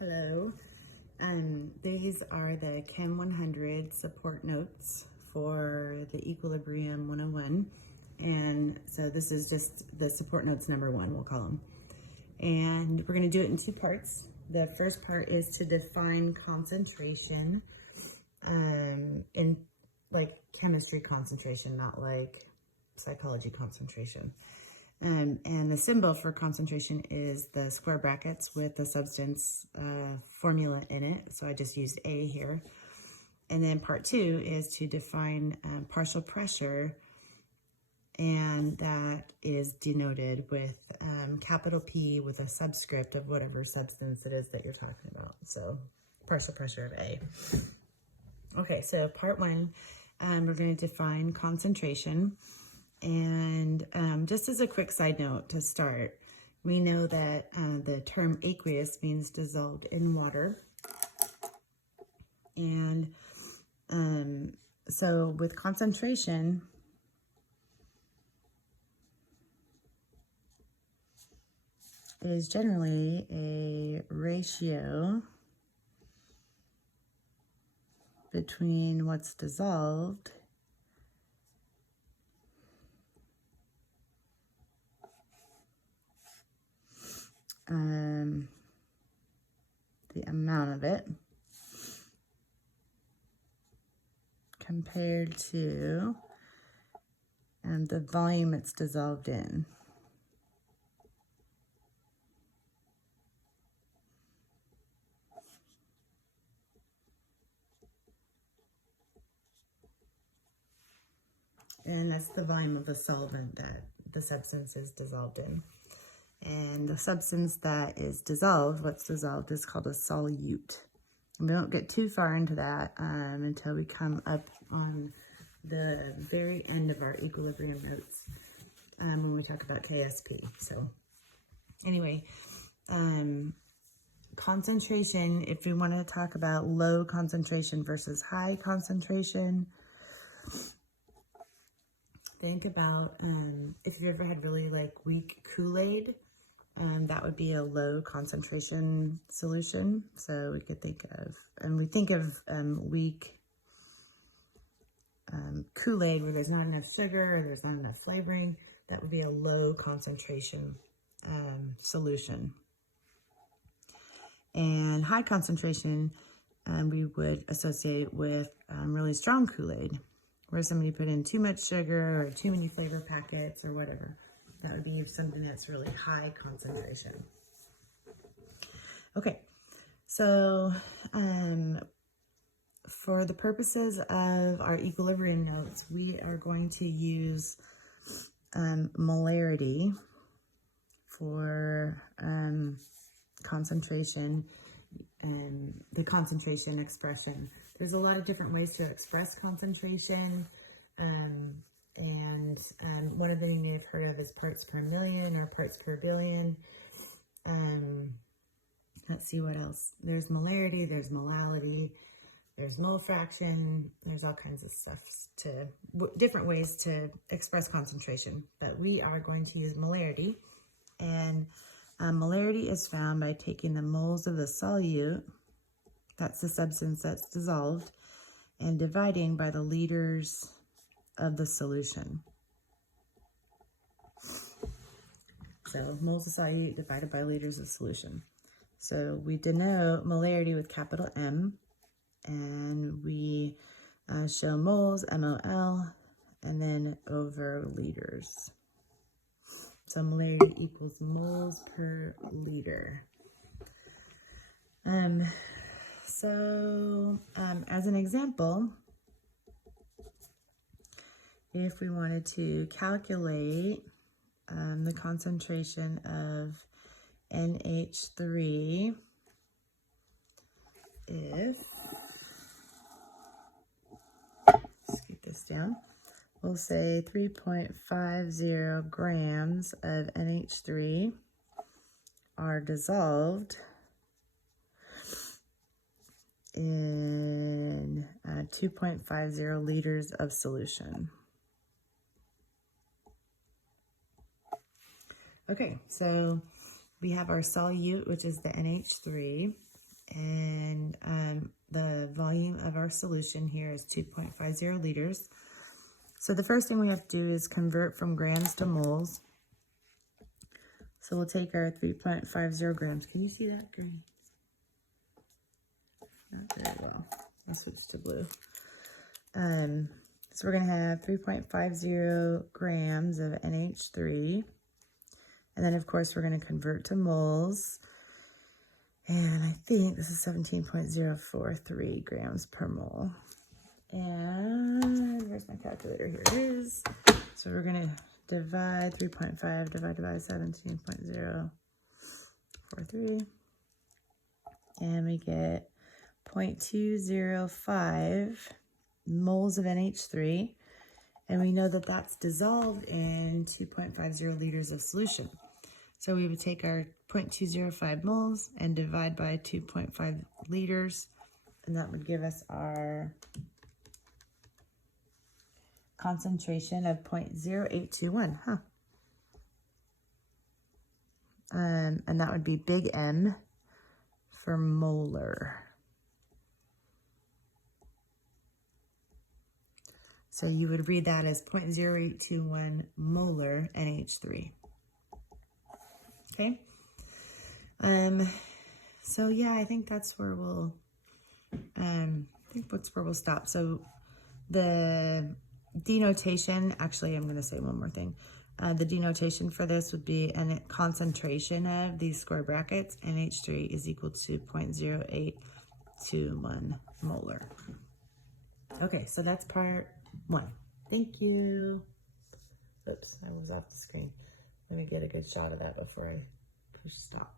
Hello. These are the Chem 100 support notes for the Equilibrium 101. And so this is just the support notes number 1, we'll call them. And we're going to do it in 2 parts. The first part is to define concentration in like chemistry concentration, not like psychology concentration. And the symbol for concentration is the square brackets with the substance formula in it. So I just used A here. And then part 2 is to define partial pressure, and that is denoted with capital P with a subscript of whatever substance it is that you're talking about. So partial pressure of A. Okay, so part 1, we're going to define concentration. And just as a quick side note to start, we know that the term aqueous means dissolved in water. And so with concentration, it is generally a ratio between what's dissolved the amount of it compared to the volume it's dissolved in. And that's the volume of a solvent that the substance is dissolved in. And the substance that is dissolved, what's dissolved, is called a solute. And we won't get too far into that until we come up on the very end of our equilibrium notes when we talk about KSP. So anyway, concentration, if we want to talk about low concentration versus high concentration, think about if you've ever had really like weak Kool-Aid, that would be a low concentration solution. So we could think of, and we think of weak Kool-Aid where there's not enough sugar or there's not enough flavoring. That would be a low concentration solution. And high concentration we would associate with really strong Kool-Aid, where somebody put in too much sugar or too many flavor packets or whatever. That would be something that's really high concentration. Okay, so for the purposes of our equilibrium notes, we are going to use molarity for concentration and the concentration expression. There's a lot of different ways to express concentration. One of them you've heard of is parts per million or parts per billion. Let's see what else. There's molarity, there's molality, there's mole fraction. There's all kinds of stuff different ways to express concentration. But we are going to use molarity. And molarity is found by taking the moles of the solute, that's the substance that's dissolved, and dividing by the liters of the solution. So moles of solute divided by liters of solution. So we denote molarity with capital M, and we show moles, MOL, and then over liters. So molarity equals moles per liter. As an example, if we wanted to calculate the concentration of NH3, let's get this down, we'll say 3.50 grams of NH3 are dissolved in 2.50 liters of solution. Okay, so we have our solute, which is the NH3, And the volume of our solution here is 2.50 liters. So the first thing we have to do is convert from grams to moles. So we'll take our 3.50 grams. Can you see that green? Not very well. I'll switch to blue. So we're going to have 3.50 grams of NH3. And then, of course, we're going to convert to moles. And I think this is 17.043 grams per mole. And where's my calculator? Here it is. So we're going to divide 3.5 divided by 17.043. And we get 0.205 moles of NH3. And we know that that's dissolved in 2.50 liters of solution. So we would take our 0.205 moles and divide by 2.5 liters. And that would give us our concentration of 0.0821, and that would be big M for molar. So you would read that as 0.0821 molar NH3. Okay. So yeah, I think that's where we'll, stop. So the denotation, actually, I'm going to say one more thing. The denotation for this would be a concentration of these square brackets, NH3 is equal to 0.0821 molar. Okay, so that's part 1. Thank you. Oops, I was off the screen. Let me get a good shot of that before I push stop.